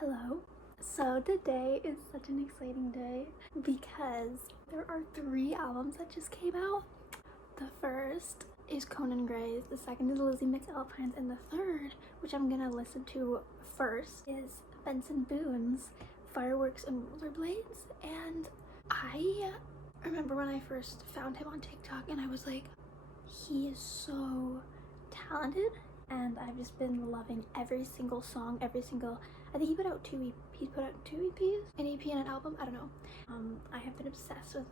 Hello. So today is such an exciting day because there are 3 albums that just came out. The first is Conan Gray's, the second is Lizzie McAlpine's, and the third, which I'm gonna listen to first, is Benson Boone's Fireworks and Rollerblades. And I remember when I first found him on TikTok and I was like, he is so talented, and I've just been loving every single song, I think he put out he put out 2 EPs, an EP and an album, I don't know. I have been obsessed with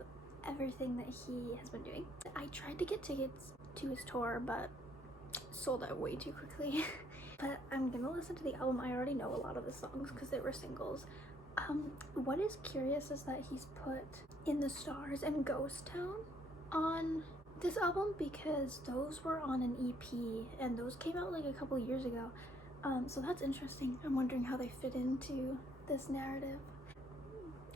everything that he has been doing. I tried to get tickets to his tour, but sold out way too quickly. But I'm gonna listen to the album. I already know a lot of the songs because they were singles. What is curious is that he's put In the Stars and Ghost Town on this album because those were on an EP and those came out like a couple years ago. So that's interesting. I'm wondering how they fit into this narrative.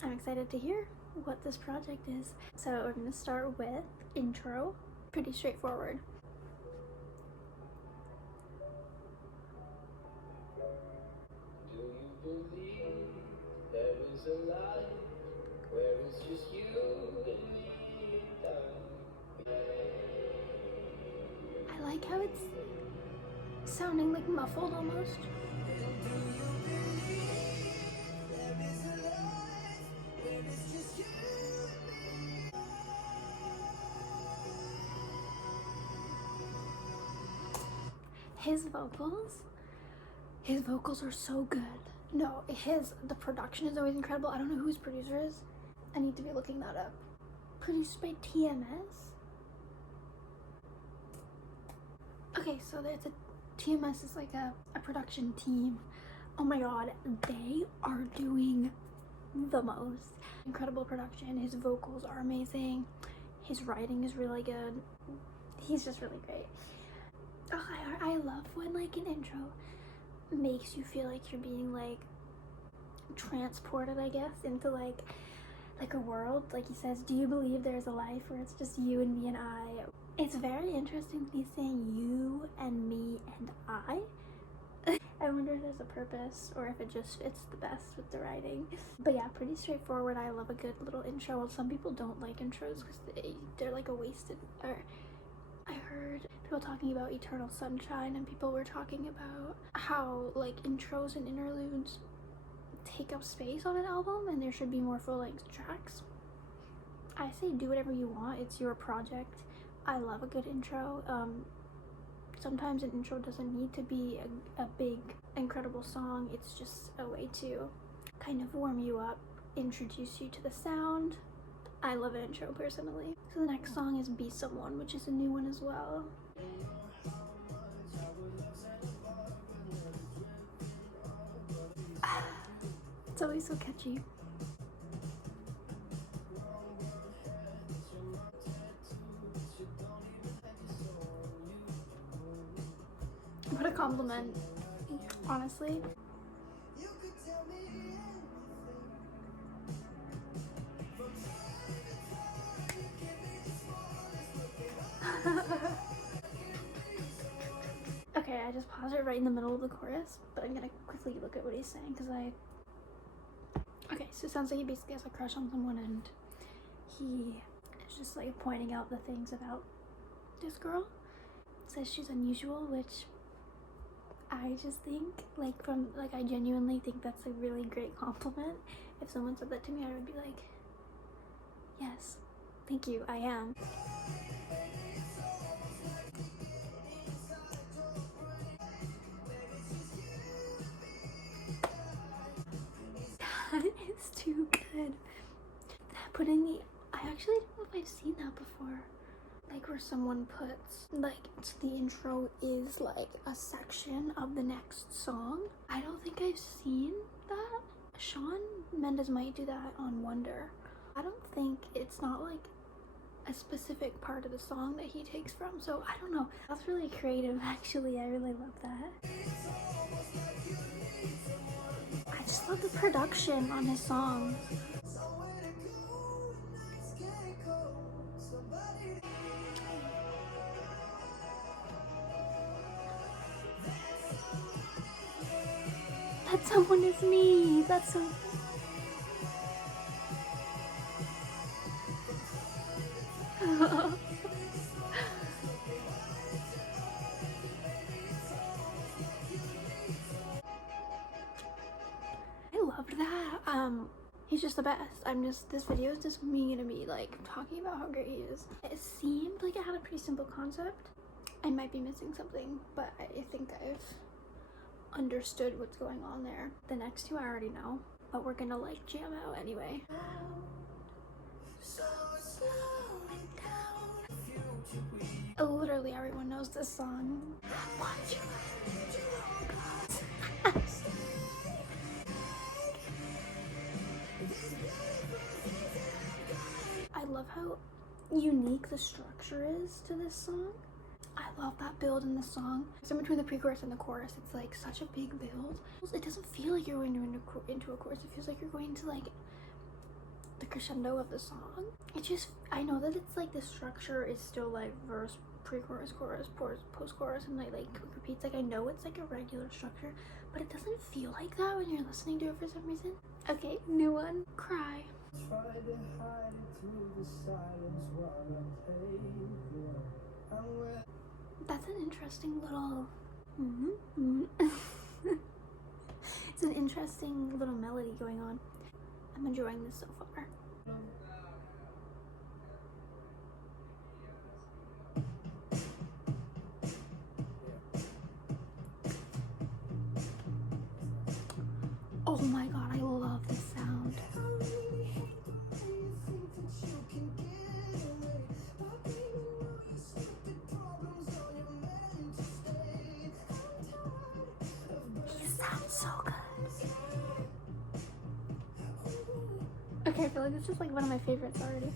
I'm excited to hear what this project is. So we're gonna start with intro. Pretty straightforward. Do you believe there is a life where it's just you and me, I like how it's sounding like muffled almost. His vocals are so good. No, the production is always incredible. I don't know who his producer is. I need to be looking that up. Produced by TMS. Okay, so TMS is like a production team. Oh my god, they are doing the most. Incredible production. His vocals are amazing. His writing is really good. He's just really great. Oh, I love when like an intro makes you feel like you're being like transported, I guess, into like a world. Like he says, do you believe there's a life where it's just you and me and I? It's very interesting that he's saying you and me and I. I wonder if there's a purpose or if it just fits the best with the writing. But yeah, pretty straightforward. I love a good little intro. Well, some people don't like intros because they're like a wasted, or I heard people talking about Eternal Sunshine, and people were talking about how like intros and interludes take up space on an album and there should be more full-length tracks. I say do whatever you want. It's your project. I love a good intro. Sometimes an intro doesn't need to be a big, incredible song. It's just a way to kind of warm you up, introduce you to the sound. I love an intro personally. So the next song is Be Someone, which is a new one as well. It's always so catchy. What a compliment, honestly. Okay, I just paused it right in the middle of the chorus, but I'm gonna quickly look at what he's saying because okay, so it sounds like he basically has a crush on someone and he is just like pointing out the things about this girl. Says she's unusual, which I just think I genuinely think that's a really great compliment. If someone said that to me, I would be like, yes, thank you, I am. That is too good. I actually don't know if I've seen that before. Like where someone puts, like, the intro is like a section of the next song. I don't think I've seen that. Shawn Mendes might do that on Wonder. I don't think it's not like a specific part of the song that he takes from, so I don't know. That's really creative, actually. I really love that. I just love the production on his songs. That someone is me. That's so. I loved that. He's just the best. This video is just me gonna be like talking about how great he is. It seemed like it had a pretty simple concept. I might be missing something, but I think I've understood what's going on there. The next two I already know, but we're gonna like jam out anyway. Literally everyone knows this song. I love how unique the structure is to this song. I love that build in the song. So in between the pre-chorus and the chorus, it's like such a big build. It doesn't feel like you're going into a chorus. It feels like you're going to like the crescendo of the song. It just, I know that it's like the structure is still like verse, pre-chorus, chorus, post-chorus, and like repeats. Like I know it's like a regular structure, but it doesn't feel like that when you're listening to it for some reason. Okay, new one. Cry. Try to hide it through the silence while I take you. That's an interesting little. It's an interesting little melody going on. I'm enjoying this so far. Oh my god, I love this sound. He sounds so good. Okay, I feel like this is like one of my favorites already.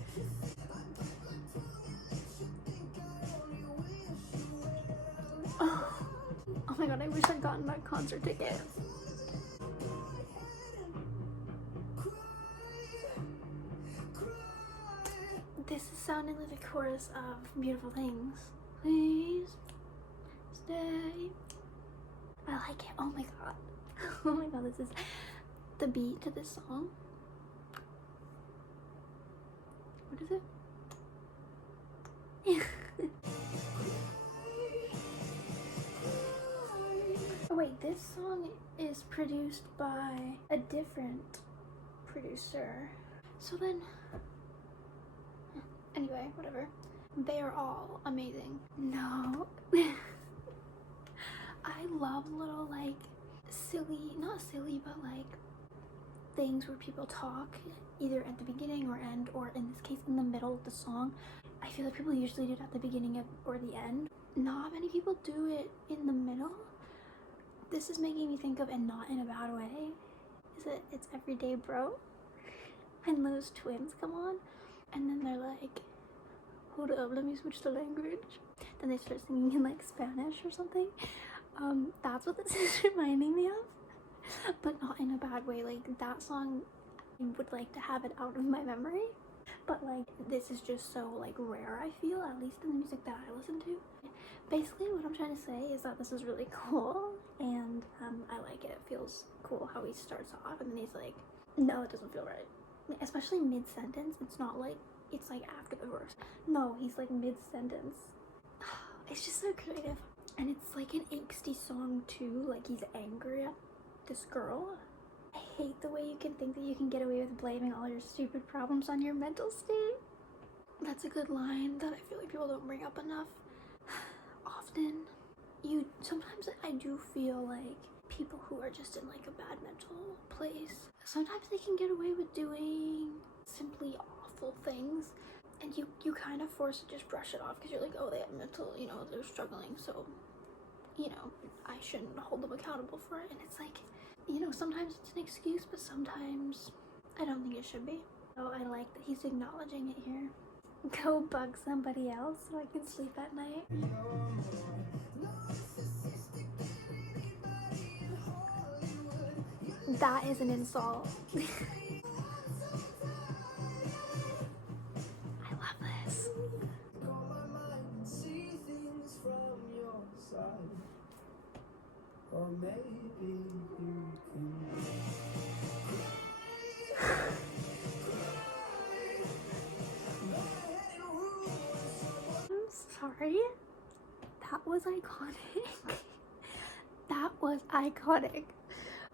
Oh my god, I wish I'd gotten that concert ticket. This is sounding like the chorus of Beautiful Things. Please stay. I like it. Oh my god. Oh my god, this is the beat to this song. What is it? Oh wait, this song is produced by a different producer. So then, anyway, whatever. They are all amazing. No. I love little like silly, not silly, but like things where people talk either at the beginning or end, or in this case in the middle of the song. I feel like people usually do it at the beginning or the end. Not many people do it in the middle. This is making me think of, and not in a bad way, it's Everyday Bro, and those twins come on and then they're like, hold up, let me switch the language. Then they start singing in like Spanish or something. That's what this is reminding me of, but not in a bad way. Like that song, I would like to have it out of my memory, but like this is just so like rare, I feel, at least in the music that I listen to. Basically what I'm trying to say is that this is really cool, and I like it. It feels cool how he starts off and then he's like, no, it doesn't feel right, especially mid-sentence. It's not like it's like after the verse. No, he's like mid-sentence. It's just so creative. And it's like an angsty song too, like he's angry at this girl. I hate the way you can think that you can get away with blaming all your stupid problems on your mental state. That's a good line that I feel like people don't bring up enough. Often, sometimes I do feel like people who are just in like a bad mental place, sometimes they can get away with doing simply awful things, and you kind of force to just brush it off because you're like, oh, they have mental, they're struggling, so I shouldn't hold them accountable for it. And it's like, sometimes it's an excuse, but sometimes I don't think it should be. So I like that he's acknowledging it here. Go bug somebody else so I can sleep at night. That is an insult. I love this. Or maybe you can was iconic. That was iconic.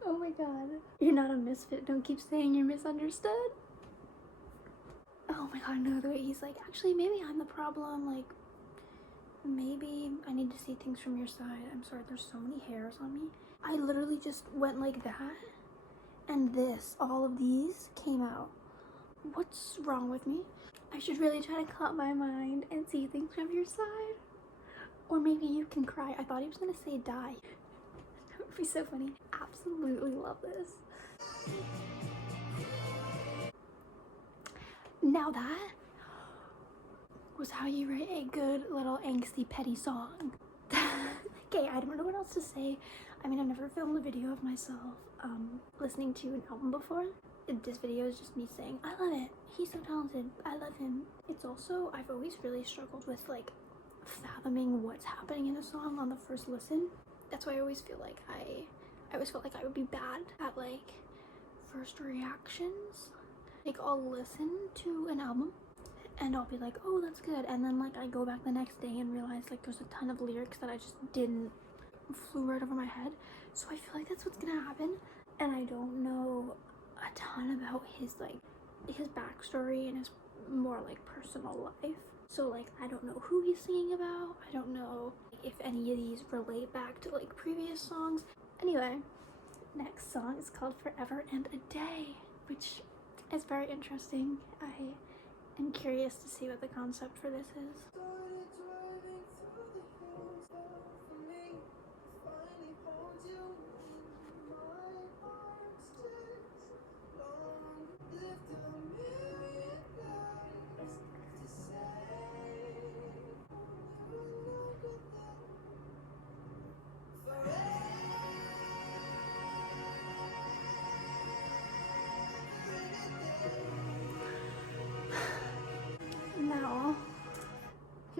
Oh my god. You're not a misfit. Don't keep saying you're misunderstood. Oh my god, no, the way he's like, actually, maybe I'm the problem. Like, maybe I need to see things from your side. I'm sorry, there's so many hairs on me. I literally just went like that, and all of these came out. What's wrong with me? I should really try to calm my mind and see things from your side. Or maybe you can cry. I thought he was gonna say die. That would be so funny. Absolutely love this. Now that was how you write a good little angsty petty song. Okay, I don't know what else to say. I mean, I've never filmed a video of myself listening to an album before. This video is just me saying, I love it. He's so talented. I love him. It's also, I've always really struggled with like fathoming what's happening in a song on the first listen. That's why I always feel like I always felt like I would be bad at like first reactions. Like I'll listen to an album and I'll be like, oh, that's good. And then like I go back the next day and realize like there's a ton of lyrics that I just flew right over my head. So I feel like that's what's gonna happen. And I don't know a ton about his backstory and his more like personal life. So like I don't know who he's singing about. I don't know if any of these relate back to like previous songs. Anyway, next song is called Forever and a Day, which is very interesting. I am curious to see what the concept for this is.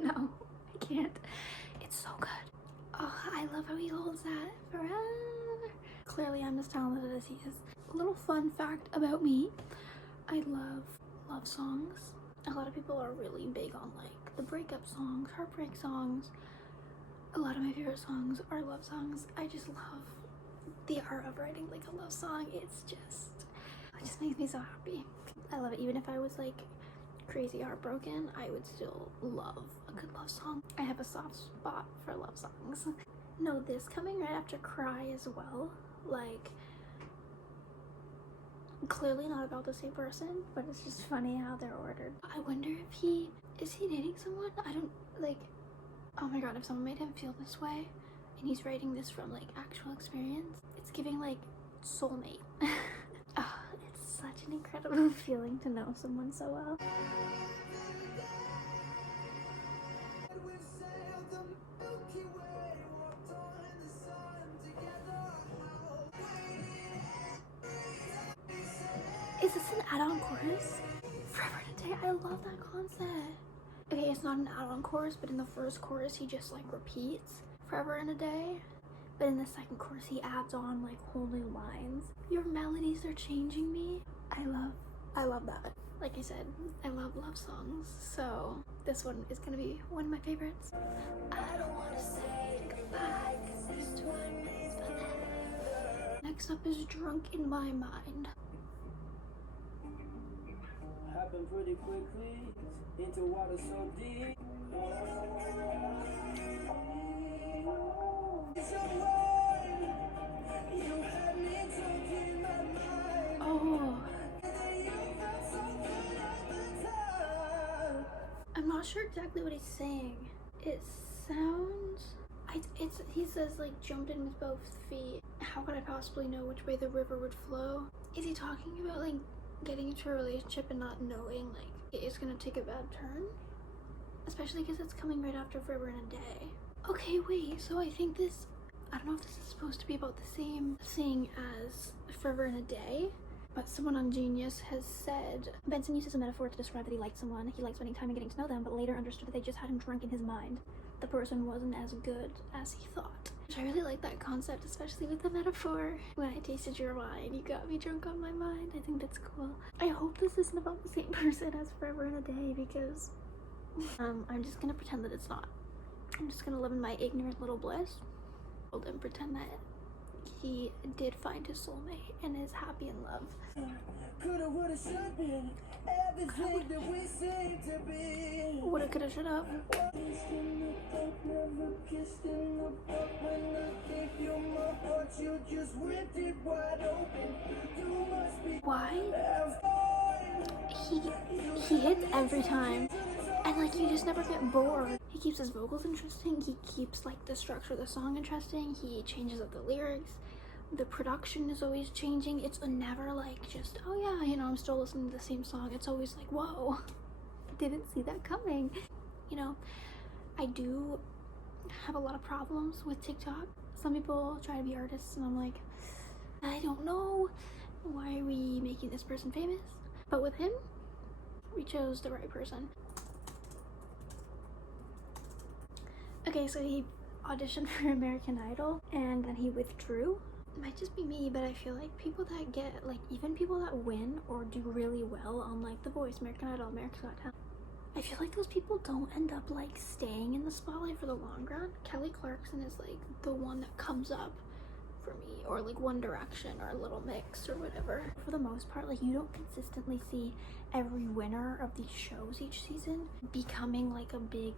No, I can't. It's so good. Oh, I love how he holds that forever. Clearly I'm as talented as he is. A little fun fact about me, I love songs. A lot of people are really big on like the breakup songs, heartbreak songs. A lot of my favorite songs are love songs. I just love the art of writing like a love song. It just makes me so happy. I love it. Even if I was like crazy heartbroken, I would still love a good love song. I have a soft spot for love songs. No, this coming right after Cry as well. Like, clearly not about the same person, but it's just funny how they're ordered. I wonder if is he dating someone? I don't, like, oh my god, if someone made him feel this way and he's writing this from like actual experience, it's giving like soulmate. Oh, it's such an incredible feeling to know someone so well. Is this an add-on chorus? Forever and a Day, I love that concept. Okay, it's not an add-on chorus, but in the first chorus he just like repeats Forever and a Day. But in the second chorus he adds on like whole new lines. Your melodies are changing me. I love that. Like I said, I love songs, so this one is gonna be one of my favorites. I don't wanna say goodbye, 'cause this one is forever. Next up is Drunk in My Mind. Happened pretty quickly into water so deep. Oh, I'm not sure exactly what he's saying. It sounds, he says like jumped in with both feet. How could I possibly know which way the river would flow? Is he talking about like getting into a relationship and not knowing like it is gonna take a bad turn? Especially because it's coming right after Forever and a Day. Okay, wait, so I think this, I don't know if this is supposed to be about the same thing as Forever and a Day, but someone on Genius has said, Benson uses a metaphor to describe that he liked someone, he liked spending time and getting to know them, but later understood that they just had him drunk in his mind. The person wasn't as good as he thought. Which I really like that concept, especially with the metaphor. When I tasted your wine, you got me drunk on my mind. I think that's cool. I hope this isn't about the same person as Forever and a Day, because I'm just gonna pretend that it's not. I'm just gonna live in my ignorant little bliss and pretend that he did find his soulmate and is happy in love. Coulda, woulda, should been everything that we seem to be. Woulda, coulda, shoulda. Never kissed in the butt when I gave you my heart. You just ripped it wide open. You must be. Why? He hits every time, and like you just never get bored. He keeps his vocals interesting. He keeps like the structure of the song interesting. He changes up the lyrics. The production is always changing. It's never like just, oh yeah, you know, I'm still listening to the same song. It's always like, whoa, didn't see that coming. You know, I do have a lot of problems with TikTok. Some people try to be artists and I'm like, I don't know, why are we making this person famous? But with him, we chose the right person. Okay, so he auditioned for American Idol and then he withdrew. It might just be me, but I feel like people that get, like, even people that win or do really well on like The Voice, American Idol, America's Got Talent, I feel like those people don't end up like staying in the spotlight for the long run. Kelly Clarkson is like the one that comes up for me, or like One Direction or Little Mix or whatever. For the most part, like you don't consistently see every winner of these shows each season becoming like a big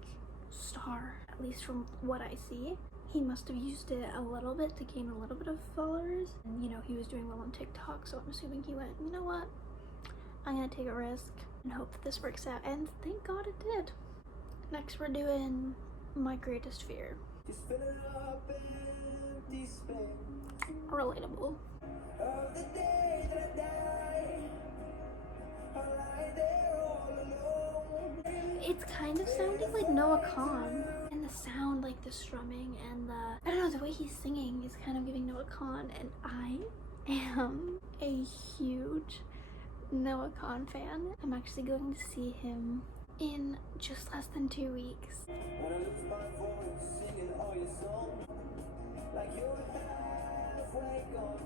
star, at least from what I see. He must have used it a little bit to gain a little bit of followers, and you know, he was doing well on TikTok, so I'm assuming he went, you know what, I'm gonna take a risk and hope that this works out, and thank God it did. Next we're doing My Greatest Fear. Just fill it up, empty space. Relatable. Of the day that I die, I'll lie there all alone. It's kind of sounding like Noah Kahan, and the sound, like the strumming and I don't know, the way he's singing is kind of giving Noah Kahan, and I am a huge Noah Kahan fan. I'm actually going to see him in just less than 2 weeks. When I lose my voice singing all your songs, like you're halfway gone.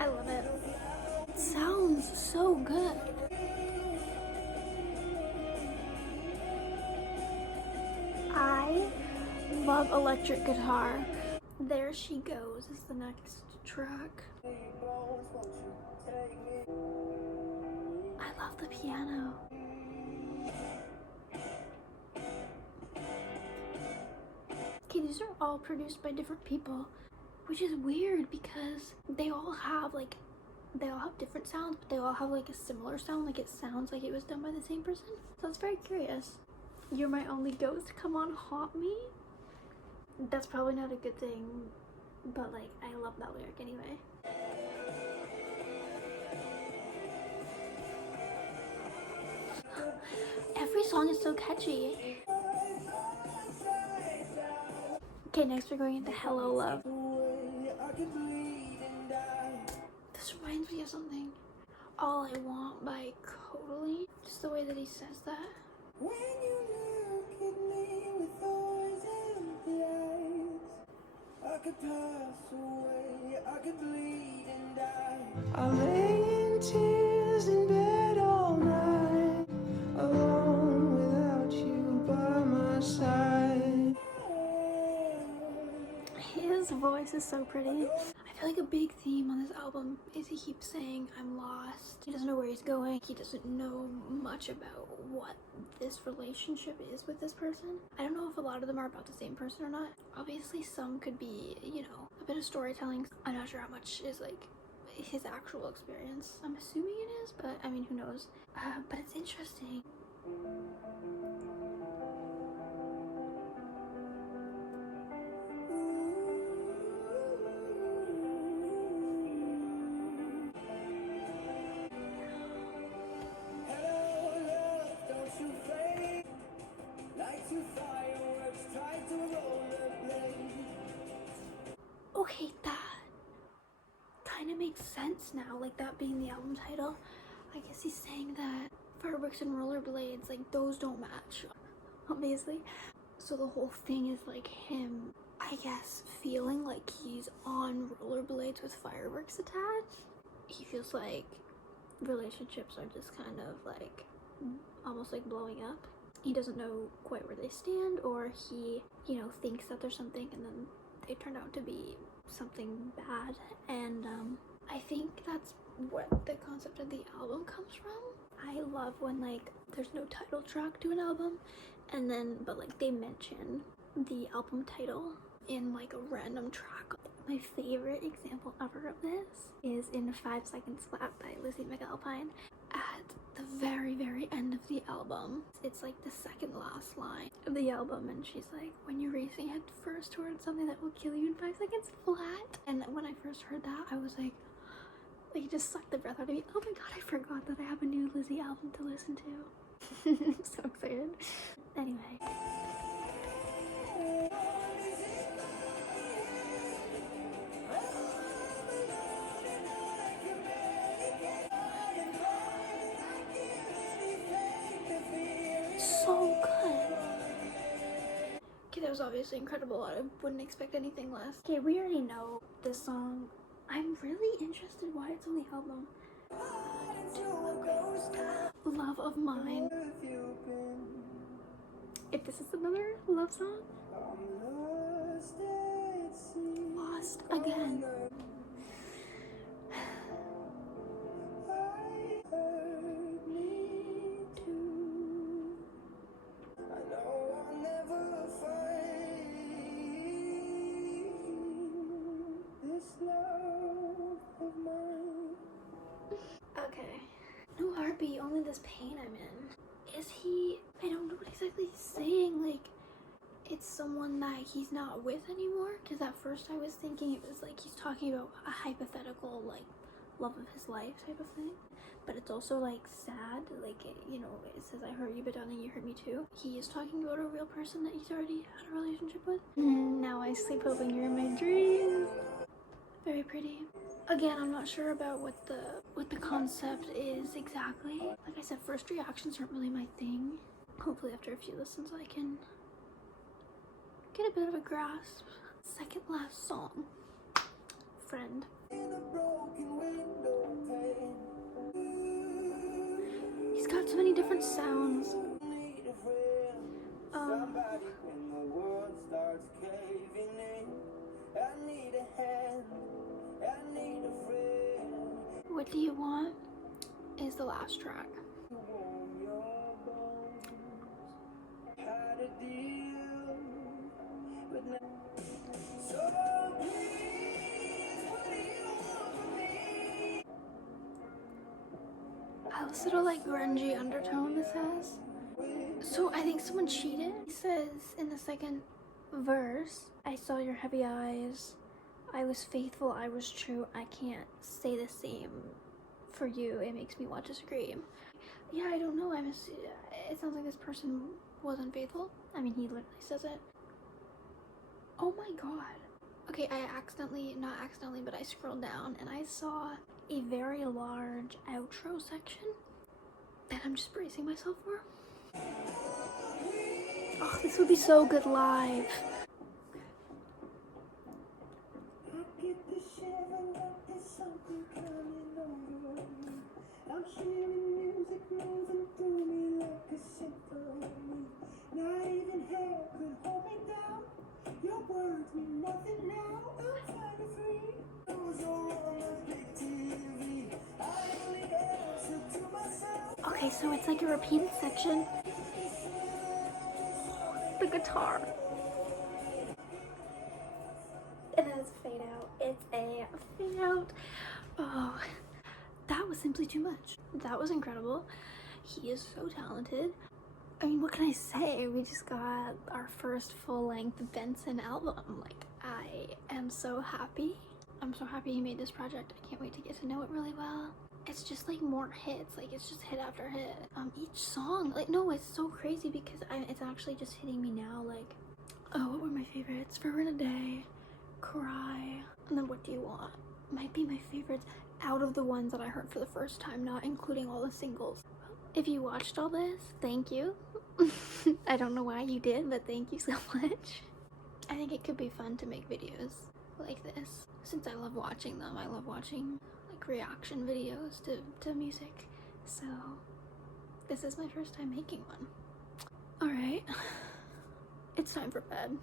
I love it. It sounds so good. I love electric guitar. There She Goes is the next track. I love the piano. Okay, these are all produced by different people, which is weird because they all have different sounds, but they all have like a similar sound. Like it sounds like it was done by the same person. So it's very curious. You're My Only Ghost, Come On Haunt Me. That's probably not a good thing, but like I love that lyric anyway. Every song is so catchy. Okay, next we're going into Hello Love. This reminds me of something. All I Want by Codally. Just the way that he says that. When you look at me with those empty eyes, I could pass away, I could bleed and die. I lay in tears in bed all night, alone without you by my side. His voice is so pretty. I feel like a big theme on this album is he keeps saying, I'm lost. He doesn't know where he's going. He doesn't know much about what this relationship is with this person. I don't know if a lot of them are about the same person or not. Obviously some could be, you know, a bit of storytelling. I'm not sure how much is like his actual experience. I'm assuming it is, but I mean, who knows? But it's interesting. Okay, that kind of makes sense now, like that being the album title. I guess he's saying that fireworks and rollerblades, like those don't match, obviously. So the whole thing is like him, I guess, feeling like he's on rollerblades with fireworks attached. He feels like relationships are just kind of like almost like blowing up. he doesn't know quite where they stand, or he, you know, thinks that there's something and then they turn out to be something bad. And I think that's what the concept of the album comes from. I love when like there's no title track to an album, and then but like they mention the album title in like a random track. My favorite example ever of this is in 5 Seconds Flat by Lizzie McAlpine. At the very, very end of the album, it's like the second last line of the album, and she's like, when you're racing head first towards something that will kill you in 5 seconds flat. And when I first heard that, I was like it just sucked the breath out of me. Oh my god, I forgot that I have a new Lizzie album to listen to. I'm so excited. Anyway. So good. Okay, that was obviously incredible. I wouldn't expect anything less. Okay, we already know this song. I'm really interested why it's on the album. Love of Mine. If this is another love song. Lost again. Okay. No heartbeat, only this pain I'm in. Is he... I don't know what exactly he's saying. Like, it's someone that he's not with anymore? Because at first I was thinking it was like he's talking about a hypothetical, like, love of his life type of thing. But it's also, like, sad. Like, you know, it says, I hurt you, but darling, you hurt me too. He is talking about a real person that he's already had a relationship with. Now I sleep hoping you're in my dreams. Very pretty. Again, I'm not sure about what the concept is exactly. Like I said, first reactions aren't really my thing. Hopefully after a few listens I can get a bit of a grasp. Second last song. Friend. He's got so many different sounds. What Do You Want is the last track. How this little like grungy undertone this has. So I think someone cheated. He says in the second verse, I saw your heavy eyes. I was faithful, I was true. I can't say the same for you. It makes me want to scream. Yeah, I don't know. It sounds like this person wasn't faithful. I mean, he literally says it. Oh my god. Okay, not accidentally, but I scrolled down and I saw a very large outro section that I'm just bracing myself for. Oh, this would be so good live. I'm hearing music moving through me like a symphony. Not even hell could hold me down. Your words mean nothing now. I'm finally free. Okay, so it's like a repeated section. The guitar. And then it's a fade out. It's a fade out. Oh, that was simply too much. That was incredible. He is so talented. I mean, what can I say? We just got our first full-length Benson album. Like, I am so happy. I'm so happy he made this project. I can't wait to get to know it really well. It's just like more hits. Like, it's just hit after hit. Each song, like, no, it's so crazy because it's actually just hitting me now. Like, oh, what were my favorites? Forever and a Day, Cry, and then What Do You Want? Might be my favorites out of the ones that I heard for the first time, not including all the singles. If you watched all this, thank you. I don't know why you did, but thank you so much. I think it could be fun to make videos like this. Since I love watching them, I love watching like reaction videos to music. So this is my first time making one. Alright. It's time for bed.